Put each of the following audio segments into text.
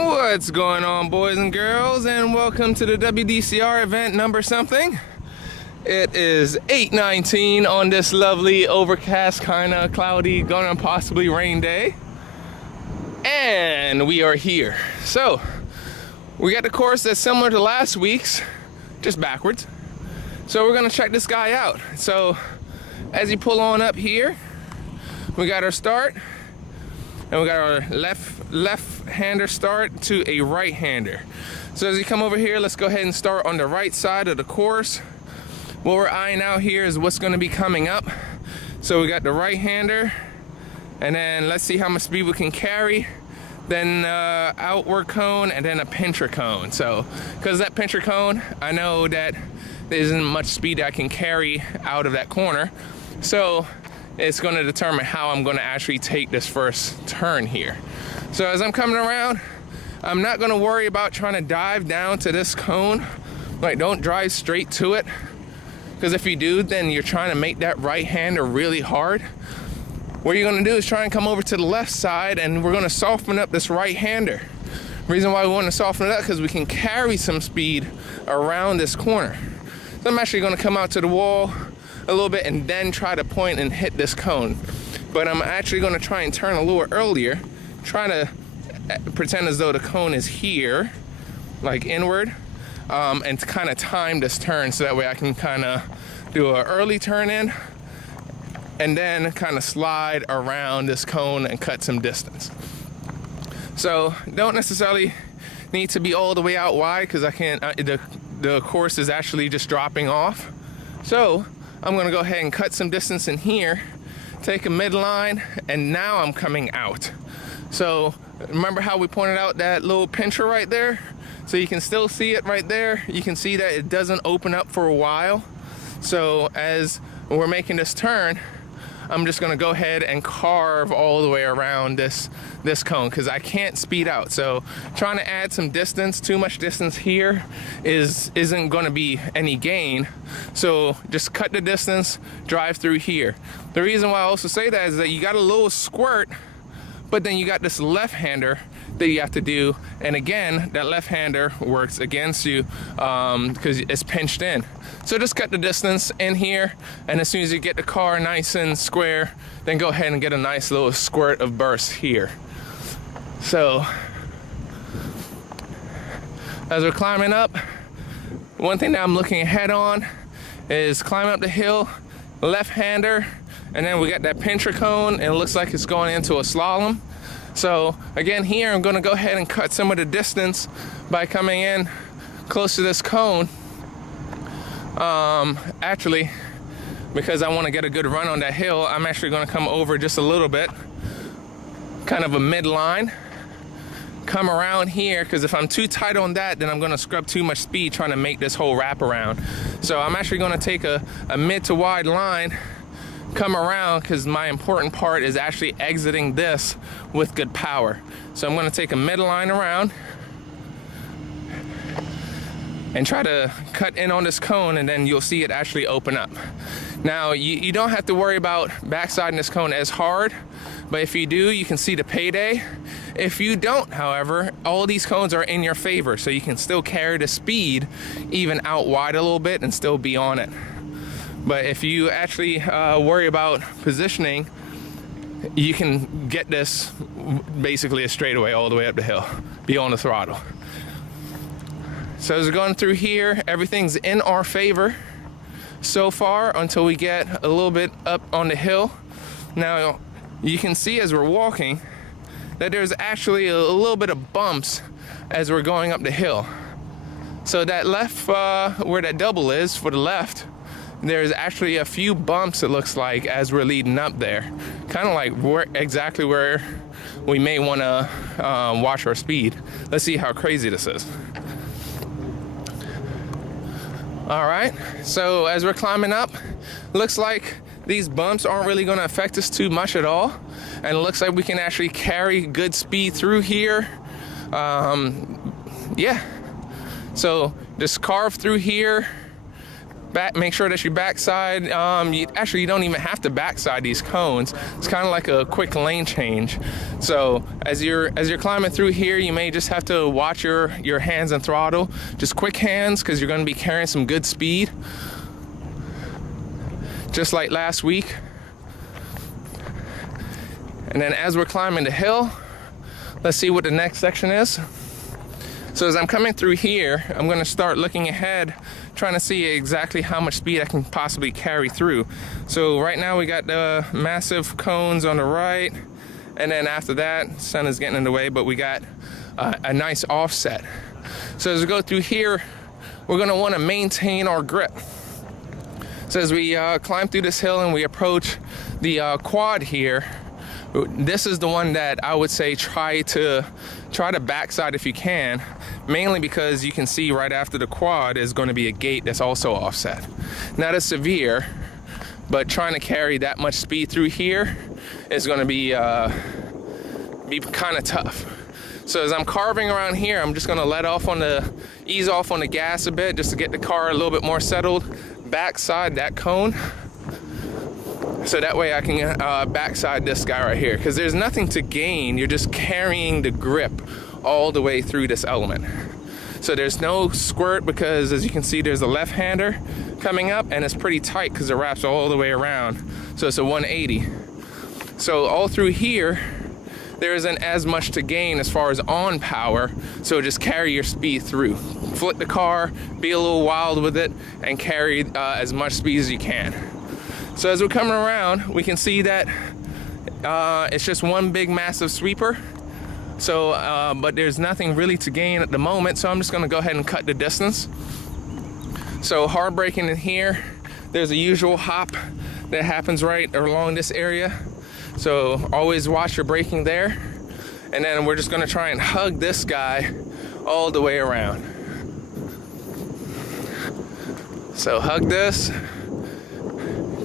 What's going on, boys and girls, and welcome to the WDCR event number something. It is 8:19 on this lovely overcast, kind of cloudy, gonna possibly rain day, and we are here. So we got the course that's similar to last week's, just backwards. So we're gonna check this guy out. So as you pull on up here, we got our start, and we got our left-hander start to a right-hander. So as you come over here, let's go ahead and start on the right side of the course. What we're eyeing out here is what's going to be coming up. So we got the right-hander, and then let's see how much speed we can carry. Then outward cone, and then a pincher cone. So because that pincher cone, I know that there isn't much speed I can carry out of that corner. So it's going to determine how I'm going to actually take this first turn here. So as I'm coming around, I'm not going to worry about trying to dive down to this cone. Like, don't drive straight to it, because if you do, then you're trying to make that right hander really hard. What you're going to do is try and come over to the left side, and we're going to soften up this right hander. Reason why we want to soften it up, because we can carry some speed around this corner. So I'm actually going to come out to the wall a little bit and then try to point and hit this cone. But I'm actually going to try and turn a little earlier, trying to pretend as though the cone is here, like inward, and to kind of time this turn so that way I can kind of do an early turn in and then kind of slide around this cone and cut some distance. So don't necessarily need to be all the way out wide, because I can't, the course is actually just dropping off. So I'm gonna go ahead and cut some distance in here, take a midline, and now I'm coming out. So remember how we pointed out that little pincher right there? So you can still see it right there. You can see that it doesn't open up for a while. So as we're making this turn, I'm just gonna go ahead and carve all the way around this cone, because I can't speed out. So trying to add some distance, too much distance here isn't gonna be any gain. So just cut the distance, drive through here. The reason why I also say that is that you got a little squirt, but then you got this left-hander that you have to do, and again, that left-hander works against you because it's pinched in. So just cut the distance in here, and as soon as you get the car nice and square, then go ahead and get a nice little squirt of burst here. So as we're climbing up, one thing that I'm looking ahead on is climb up the hill, left-hander, and then we got that pincher cone, and it looks like it's going into a slalom. So again, here I'm going to go ahead and cut some of the distance by coming in close to this cone. Actually, because I want to get a good run on that hill, I'm actually going to come over just a little bit, kind of a midline, come around here, because if I'm too tight on that, then I'm going to scrub too much speed trying to make this whole wrap around. So I'm actually going to take a mid to wide line, come around, because my important part is actually exiting this with good power. So I'm going to take a midline around and try to cut in on this cone, and then you'll see it actually open up. Now you don't have to worry about backsiding this cone as hard, but if you do, you can see the payday. If you don't, however, all these cones are in your favor, so you can still carry the speed even out wide a little bit and still be on it. But if you actually worry about positioning, you can get this basically a straightaway all the way up the hill, be on the throttle. So as we're going through here, everything's in our favor so far until we get a little bit up on the hill. Now you can see as we're walking that there's actually a little bit of bumps as we're going up the hill. So that left, where that double is for the left, there's actually a few bumps, it looks like, as we're leading up there. Kind of like exactly where we may want to watch our speed. Let's see how crazy this is. All right, so as we're climbing up, looks like these bumps aren't really going to affect us too much at all. And it looks like we can actually carry good speed through here. Yeah, so just carve through here, Make sure that you backside. You don't even have to backside these cones. It's kind of like a quick lane change. So as you're climbing through here, you may just have to watch your hands and throttle. Just quick hands, because you're going to be carrying some good speed, just like last week. And then as we're climbing the hill, let's see what the next section is. So as I'm coming through here, I'm going to start looking ahead, trying to see exactly how much speed I can possibly carry through. So right now we got the massive cones on the right, and then after that, sun is getting in the way, but we got a nice offset. So as we go through here, we're going to want to maintain our grip. So as we climb through this hill and we approach the quad here, this is the one that I would say try to backside if you can, mainly because you can see right after the quad is going to be a gate that's also offset. Not as severe, but trying to carry that much speed through here is going to be kind of tough. So as I'm carving around here, I'm just going to ease off on the gas a bit just to get the car a little bit more settled, backside that cone. So that way I can backside this guy right here, because there's nothing to gain. You're just carrying the grip all the way through this element. So there's no squirt, because as you can see, there's a left-hander coming up, and it's pretty tight because it wraps all the way around. So it's a 180. So all through here, there isn't as much to gain as far as on power. So just carry your speed through. Flip the car, be a little wild with it, and carry as much speed as you can. So as we're coming around, we can see that it's just one big massive sweeper. So, but there's nothing really to gain at the moment, so I'm just gonna go ahead and cut the distance. So hard braking in here, there's a usual hop that happens right along this area. So always watch your braking there. And then we're just gonna try and hug this guy all the way around. So hug this.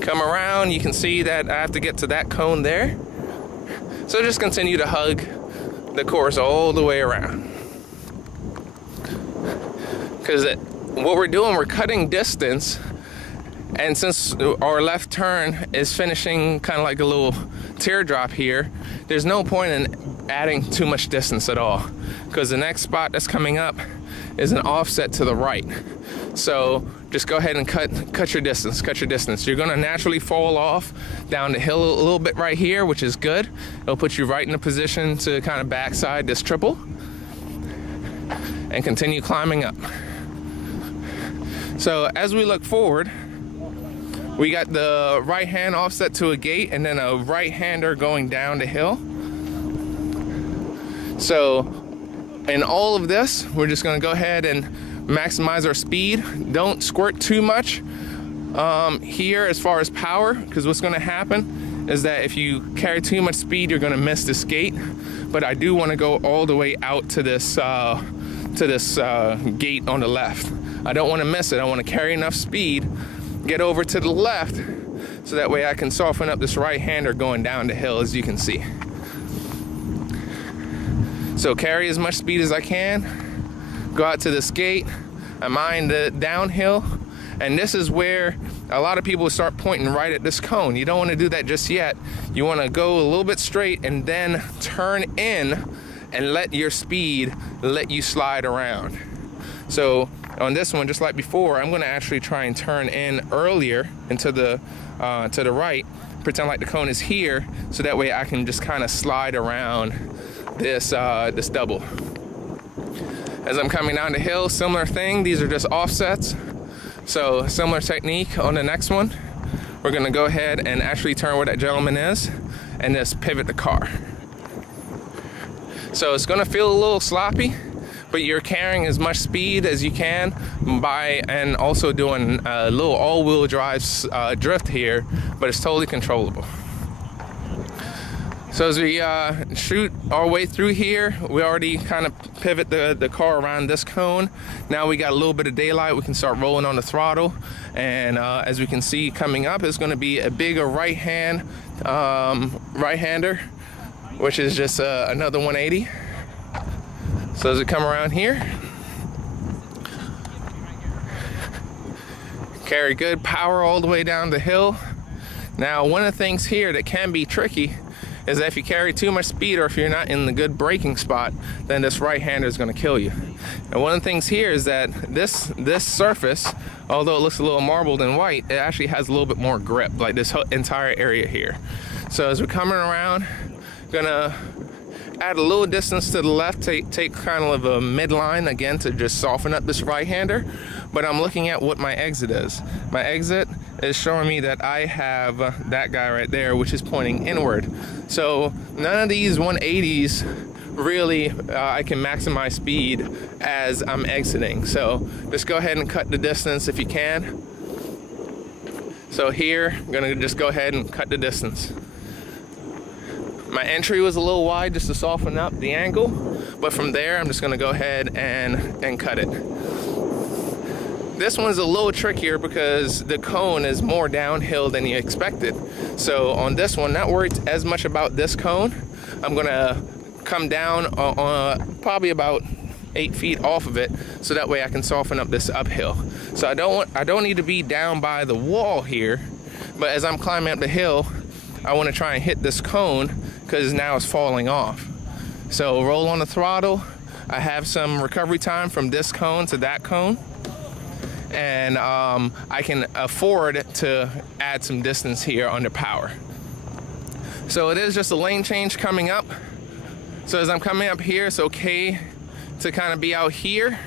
Come around, you can see that I have to get to that cone there. So just continue to hug the course all the way around. Because what we're doing, we're cutting distance, and since our left turn is finishing kind of like a little teardrop here, there's no point in adding too much distance at all, because the next spot that's coming up is an offset to the right. So just go ahead and cut your distance. You're gonna naturally fall off down the hill a little bit right here, which is good. It'll put you right in a position to kind of backside this triple and continue climbing up. So as we look forward, we got the right hand offset to a gate and then a right-hander going down the hill. So in all of this, we're just gonna go ahead and maximize our speed. Don't squirt too much here as far as power, because what's going to happen is that if you carry too much speed, you're going to miss this gate. But I do want to go all the way out to this gate on the left. I don't want to miss it. I want to carry enough speed, get over to the left, so that way I can soften up this right-hander going down the hill, as you can see. So carry as much speed as I can. Go out to this gate. I mind the downhill, and this is where a lot of people start pointing right at this cone. You don't want to do that just yet. You want to go a little bit straight and then turn in and let your speed let you slide around. So on this one, just like before, I'm going to actually try and turn in earlier into the to the right, pretend like the cone is here, so that way I can just kind of slide around this this double. As I'm coming down the hill, similar thing. These are just offsets. So similar technique on the next one. We're gonna go ahead and actually turn where that gentleman is and just pivot the car. So it's gonna feel a little sloppy, but you're carrying as much speed as you can and also doing a little all-wheel drive drift here, but it's totally controllable. So as we shoot our way through here, we already kind of pivot the car around this cone. Now we got a little bit of daylight, we can start rolling on the throttle. And as we can see coming up, it's gonna be a bigger right-hander, which is just another 180. So as we come around here, Carry good power all the way down the hill. Now, one of the things here that can be tricky is that if you carry too much speed or if you're not in the good braking spot, then this right-hander is going to kill you. And one of the things here is that this surface, although it looks a little marbled and white, it actually has a little bit more grip, like this whole entire area here. So as we're coming around, gonna add a little distance to the left, take kind of a midline again to just soften up this right-hander. But I'm looking at what my exit is. My exit is showing me that I have that guy right there, which is pointing inward. So none of these 180s really I can maximize speed as I'm exiting. So just go ahead and cut the distance if you can. So here, I'm gonna just go ahead and cut the distance. My entry was a little wide just to soften up the angle, but from there I'm just gonna go ahead and cut it. This one's a little trickier because the cone is more downhill than you expected. So on this one, not worried as much about this cone. I'm gonna come down on probably about 8 feet off of it, so that way I can soften up this uphill. So I don't need to be down by the wall here, but as I'm climbing up the hill, I want to try and hit this cone because now it's falling off. So roll on the throttle. I have some recovery time from this cone to that cone, and I can afford to add some distance here under power. So it is just a lane change coming up. So as I'm coming up here, it's okay to kind of be out here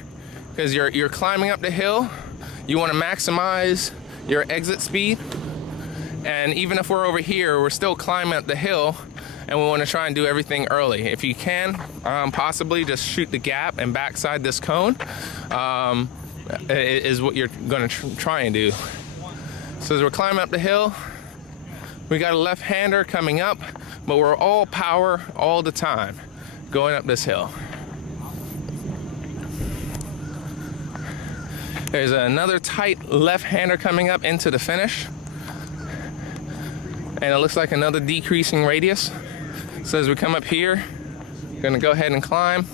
because you're climbing up the hill. You want to maximize your exit speed. And even if we're over here, we're still climbing up the hill, and we want to try and do everything early. If you can, possibly just shoot the gap and backside this cone is what you're going to try and do. So as we're climbing up the hill, we got a left-hander coming up, but we're all power all the time going up this hill. There's another tight left-hander coming up into the finish. And it looks like another decreasing radius. So as we come up here, we're gonna go ahead and climb.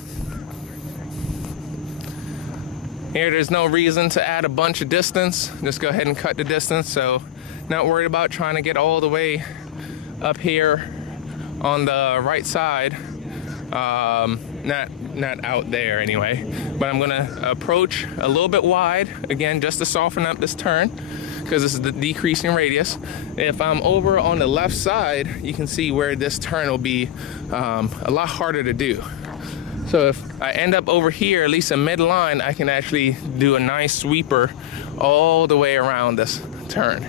Here, there's no reason to add a bunch of distance. Just go ahead and cut the distance. So not worried about trying to get all the way up here on the right side. Not out there anyway. But I'm gonna approach a little bit wide, again, just to soften up this turn, because this is the decreasing radius. If I'm over on the left side, you can see where this turn will be a lot harder to do. So if I end up over here, at least a midline, I can actually do a nice sweeper all the way around this turn.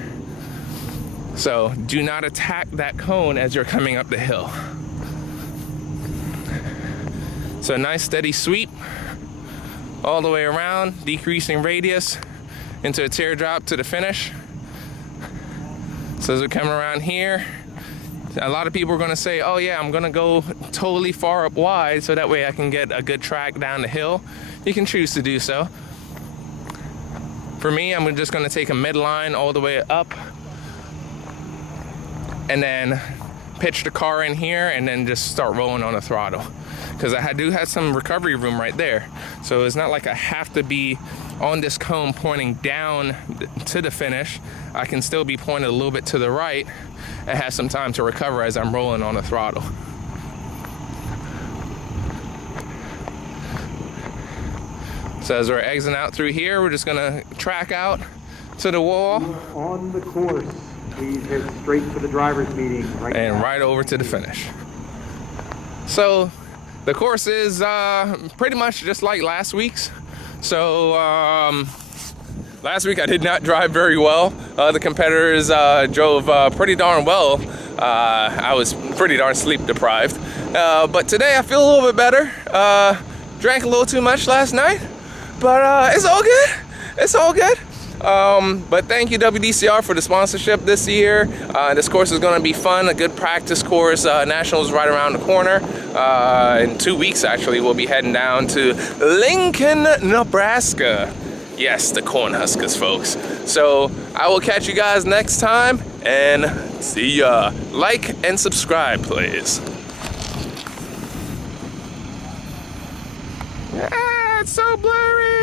So do not attack that cone as you're coming up the hill. So a nice steady sweep all the way around, decreasing radius into a teardrop to the finish. So as we're coming around here, a lot of people are gonna say, oh yeah, I'm gonna go totally far up wide so that way I can get a good track down the hill. You can choose to do so. For me, I'm just gonna take a midline all the way up and then pitch the car in here and then just start rolling on the throttle. Because I do have some recovery room right there. So it's not like I have to be on this cone pointing down to the finish. I can still be pointed a little bit to the right and have some time to recover as I'm rolling on the throttle. So as we're exiting out through here, we're just gonna track out to the wall. On the course, please head straight for the driver's meeting right and now. right over to the finish. So the course is pretty much just like last week's. So last week I did not drive very well. The competitors drove pretty darn well. I was pretty darn sleep deprived. But today I feel a little bit better. Drank a little too much last night, but it's all good. It's all good. But thank you WDCR for the sponsorship this year. This course is going to be fun, a good practice course. Nationals right around the corner. In 2 weeks, actually, we'll be heading down to Lincoln, Nebraska. Yes, the Cornhuskers, folks. So I will catch you guys next time, and see ya. Like and subscribe, please. Ah, it's so blurry.